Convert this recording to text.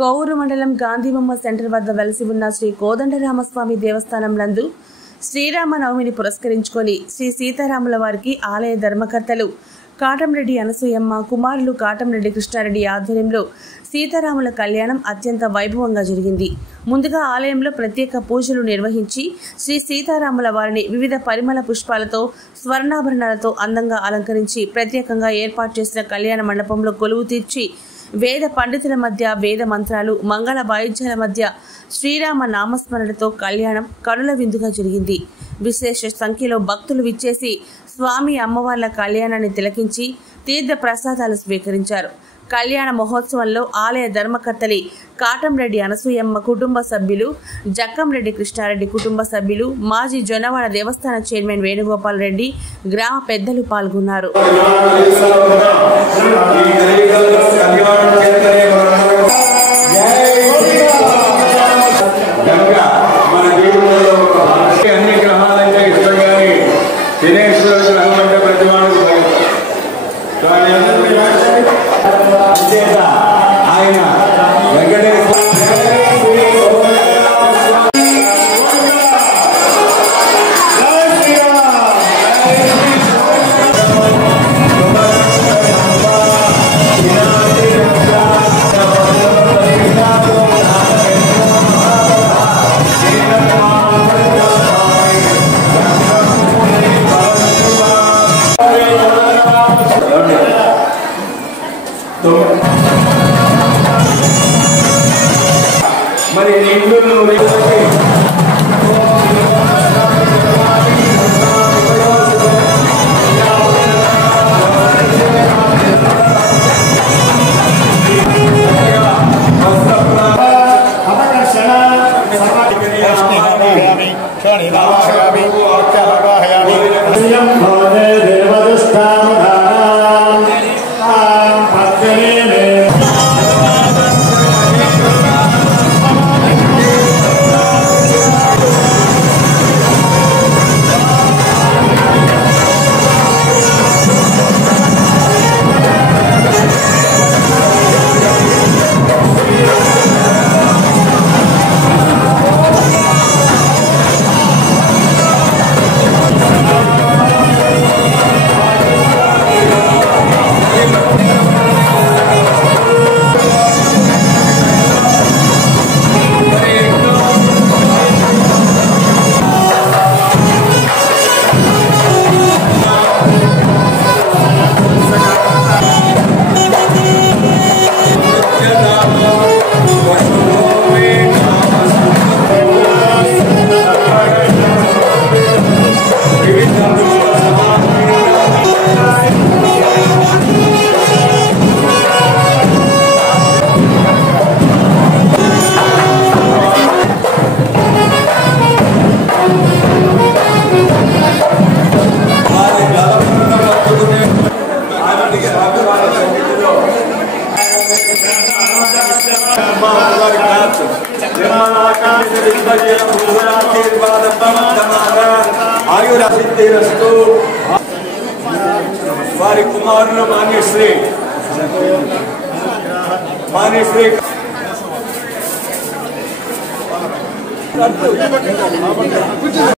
కోవూరు మండలం గాంధీబొమ్మ సెంటర్ వద్ద వెలసి ఉన్న శ్రీ కోదండరామస్వామి దేవస్థానం నందు శ్రీరామనవమిని పురస్కరించుకొని శ్రీ సీతారాముల వారికి ఆలయ ధర్మకర్తలు కాటంరెడ్డి అనసూయమ్మ కుమారులు కాటంరెడ్డి కృష్ణారెడ్డి ఆధ్వర్యంలో సీతారాముల కళ్యాణం అత్యంత వైభవంగా జరిగింది. ముందుగా ఆలయంలో ప్రత్యేక పూజలు నిర్వహించి శ్రీ సీతారాముల వారిని వివిధ పరిమళ పుష్పాలతో స్వర్ణాభరణాలతో అందంగా అలంకరించి ప్రత్యేకంగా ఏర్పాటు చేసిన కళ్యాణ మండపంలో కొలువు తీర్చి వేద పండితుల మధ్య వేద మంత్రాలు మంగళ వాయిద్యాల మధ్య శ్రీరామ నామస్మరణతో కళ్యాణం కనుల విందుగా జరిగింది. విశేష సంఖ్యలో భక్తులు విచ్చేసి స్వామి అమ్మవార్ల కళ్యాణాన్ని తిలకించి తీర్థ ప్రసాదాలు స్వీకరించారు. కళ్యాణ మహోత్సవంలో ఆలయ ధర్మకర్తలి కాటంరెడ్డి అనసూయమ్మ కుటుంబ సభ్యులు, జక్కంరెడ్డి కృష్ణారెడ్డి కుటుంబ సభ్యులు, మాజీ జొన్నవాడ దేవస్థాన చైర్మన్ వేణుగోపాల్ రెడ్డి, గ్రామ పెద్దలు పాల్గొన్నారు. మరి వారి కుమారులు మాన్యశ్రీ